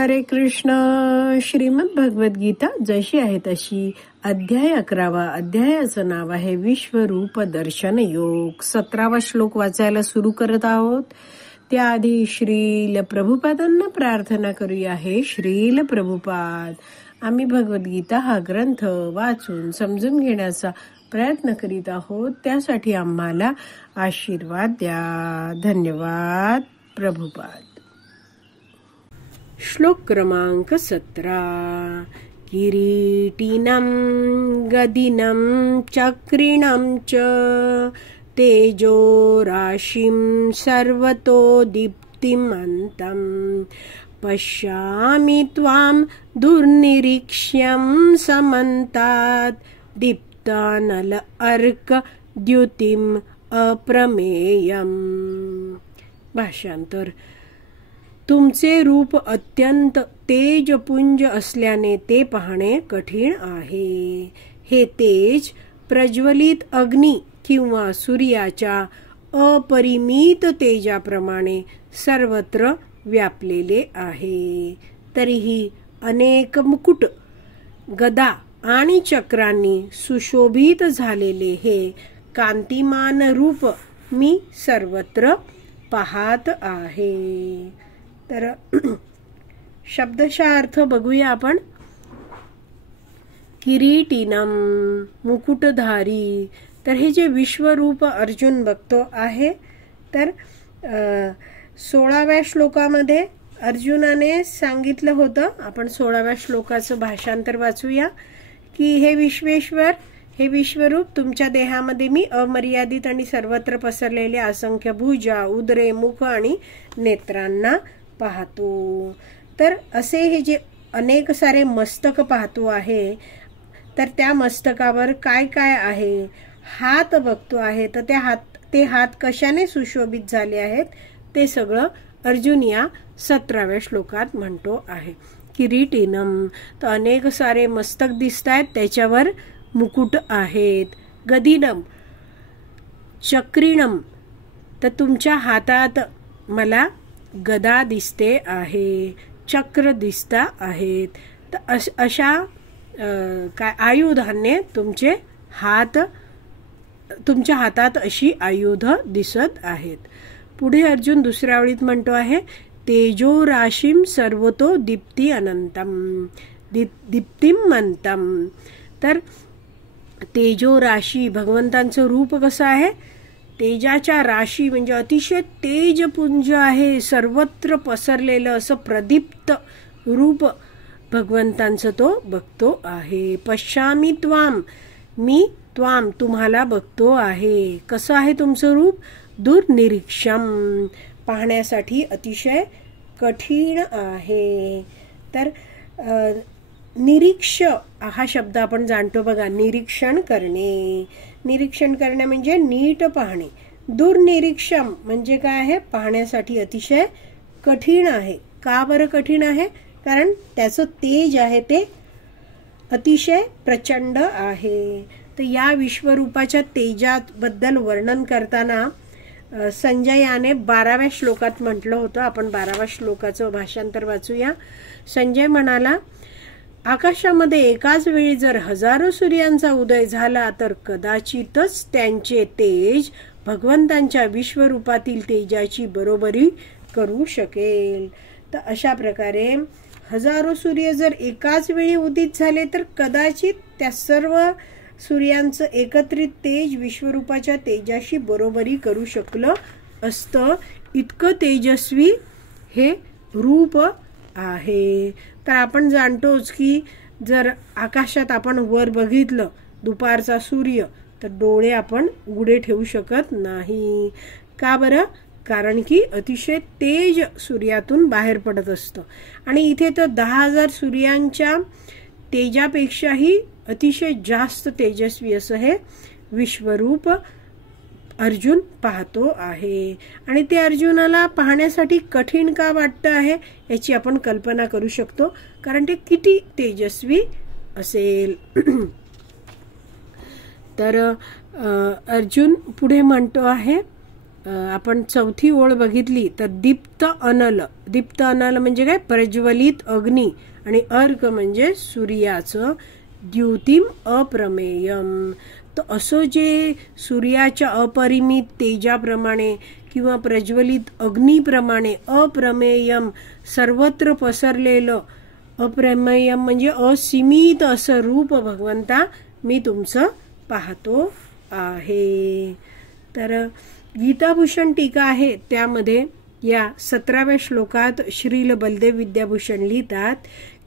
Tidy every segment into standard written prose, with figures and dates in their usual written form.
हरे कृष्ण. श्रीमद भगवद गीता जशी आहे तशी, अध्याय 11. अध्यायाचं नाव आहे विश्वरूप दर्शन योग. 17वा श्लोक वाचायला सुरू करत आहोत. त्याआधी श्रील प्रभुपादांना प्रार्थना करूया. हे श्रील प्रभुपाद, आम्ही भगवद्गीता हा ग्रंथ वाचून समजून घेण्याचा प्रयत्न करीत आहोत. त्यासाठी आम्हाला आशीर्वाद द्या. धन्यवाद प्रभुपाद. श्लोक क्रमांक 17. किरीटिनं गदिनं चक्रिणं च तेजो राशिं सर्वतो दीप्तिमन्तं पश्यामि त्वां दुर्निरीक्ष्यं समन्तात् दीप्तानल अर्क द्युतिम अप्रमेयम्. भाषांतर. तुमचे रूप अत्यंत तेजपुंज असल्याने ते पाहणे कठीण आहे. हे तेज प्रज्वलित अग्नी किंवा सूर्याच्या अपरिमित तेजाप्रमाणे सर्वत्र व्यापलेले आहे. तरीही अनेक मुकुट, गदा आणि चक्रांनी सुशोभित झालेले हे कांतिमान रूप मी सर्वत्र पाहत आहे. तर शब्दशः अर्थ बघूया आपण. किरीटिनम, मुकुटधारी. तर हे जे विश्वरूप अर्जुन बघतो आहे, तर 16व्या श्लोकामध्ये अर्जुनाने सांगितलं होतं. आपण 16व्या श्लोकाचं भाषांतर वाचूया. की हे विश्वेश्वर, हे विश्वरूप, तुमच्या देहामध्ये मी अमर्यादित आणि सर्वत्र पसरलेल्या असंख्य भुजा, उदरे, मुख आणि नेत्रांना पाहतो. तर असे हे जे अनेक सारे मस्तक पाहतो आहे, तर त्या मस्तकावर काय काय आहे. हात बघतो आहे, तर ते हात कशाने सुशोभित झाले आहेत ते सगळं अर्जुन या 17व्या श्लोकात म्हणतो आहे. किरीटिनम, तर अनेक सारे मस्तक दिसत आहेत, त्याच्यावर मुकुट आहेत. गदिनम, चक्रिणम, तर तुमच्या हातात मला गदा दिसते आहे, चक्र दिसता आहेत. तर अशा काय आयुधाने तुमच्या हातात अशी आयुध दिसत आहेत. पुढे अर्जुन दुसऱ्या ओळीत म्हणतो आहे, तेजो राशीम सर्वतो दीप्ती अनंतम दीप्तिमंतम. तर तेजो राशी, भगवंतांचं रूप कसं आहे. तेजाच्या राशी म्हणजे अतिशय तेजपुंज आहे, सर्वत्र पसरलेलं असं प्रदीप्त रूप भगवंतांचं तो बघतो आहे. पश्यामि त्वाम, मी त्वाम तुम्हाला बघतो आहे. कसं आहे तुमचं रूप. दुर्निरीक्षम, पाहण्यासाठी अतिशय कठीण आहे. तर निरीक्ष हा शब्द आपण जाणतो बघा. निरीक्षण करणे, निरीक्षण करणे म्हणजे नीट पाहणे. दुर्निरीक्षम म्हणजे काय आहे. पाहण्यासाठी अतिशय कठीण आहे. का बरं कठीण आहे. कारण त्याचं तेज आहे ते अतिशय प्रचंड आहे. तर या विश्वरूपाच्या तेजाबद्दल वर्णन करताना संजयाने 12व्या श्लोकात म्हटलं होतं. आपण 12व्या श्लोकाचं भाषांतर वाचूया. संजय म्हणाला, आकाशामध्ये एकाच वेळी जर हजारो सूर्यांचा उदय झाला तर कदाचितच त्यांचे तेज भगवंतांच्या विश्वरूपातील तेजाची बरोबरी करू शकेल. तर अशा प्रकारे हजारो सूर्य जर एकाच वेळी उदित झाले तर कदाचित त्या सर्व सूर्यांचं एकत्रित तेज विश्वरूपाच्या तेजाशी बरोबरी करू शकलं असतं. इतकं तेजस्वी हे रूप आहे. तर आपण जाणतोच की जर आकाशात आपण वर बघितलं दुपारचा सूर्य, तर डोळे आपण उघडे ठेवू शकत नाही. का बरं. कारण की अतिशय तेज सूर्यातून बाहेर पडत असतं. आणि इथे तर 10,000 सूर्यांच्या तेजापेक्षाही अतिशय जास्त तेजस्वी असं हे विश्वरूप अर्जुन पाहतो आहे. आणि ते अर्जुनाला पाहण्यासाठी कठीण का वाटतं आहे याची आपण कल्पना करू शकतो. कारण ते किती तेजस्वी असेल. तर अर्जुन पुढे म्हणतो आहे आपण चौथी ओळ बघितली तर दीप्त अनल. दीप्त अनल म्हणजे काय? प्रज्वलित अग्नी. आणि अर्क म्हणजे सूर्याचं. द्युतिम अप्रमेयम. तर असं जे सूर्याच्या अपरिमित तेजाप्रमाणे किंवा प्रज्वलित अग्नीप्रमाणे अप्रमेयम सर्वत्र पसरलेलं, अप्रमेयम म्हणजे असीमित असं रूप भगवंता मी तुमचं पाहतो आहे. तर गीताभूषण टीका आहे त्यामध्ये या 17व्या श्लोकात श्रील बलदेव विद्याभूषण लिहितात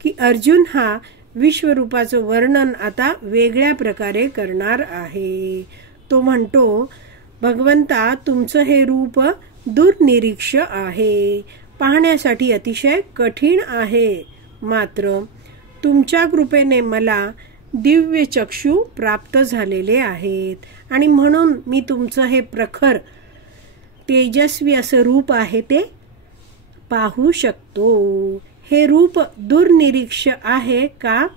की अर्जुन हा विश्वरूपाचं वर्णन आता वेगळ्या प्रकारे करणार आहे. तो म्हणतो, भगवंता तुमचं हे रूप दुर्निरीक्ष आहे, पाहण्यासाठी अतिशय कठीण आहे. मात्र तुमच्या कृपेने मला दिव्य चक्षु प्राप्त झालेले आहेत आणि म्हणून मी तुमचं हे प्रखर तेजस्वी असं रूप आहे ते पाहू शकतो. हे रूप दुर्निरीक्ष आहे का?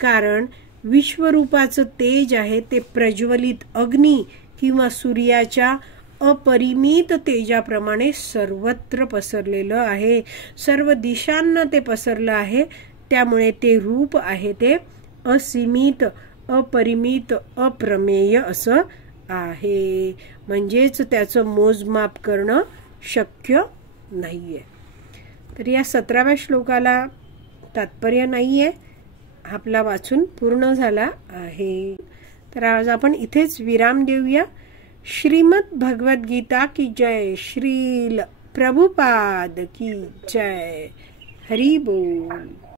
कारण विश्वरूपाचं तेज आहे ते प्रज्वलित अग्नी किंवा सूर्याच्या अपरिमित तेजाप्रमाणे सर्वत्र पसरलेलं आहे. सर्व दिशांना ते पसरलं आहे. त्यामुळे ते रूप आहे ते असीमित, अपरिमित, अप्रमेय असं आहे. म्हणजेच त्याचं मोजमाप करणं शक्य नाहीये. तर या 17व्या श्लोकाला तात्पर्य नाहीये. आपला वाचून पूर्ण झाला आहे. तर आज आपण इथेच विराम देऊया. श्रीमद भगवद गीता की जय. श्रील प्रभुपाद की जय. हरी बोल.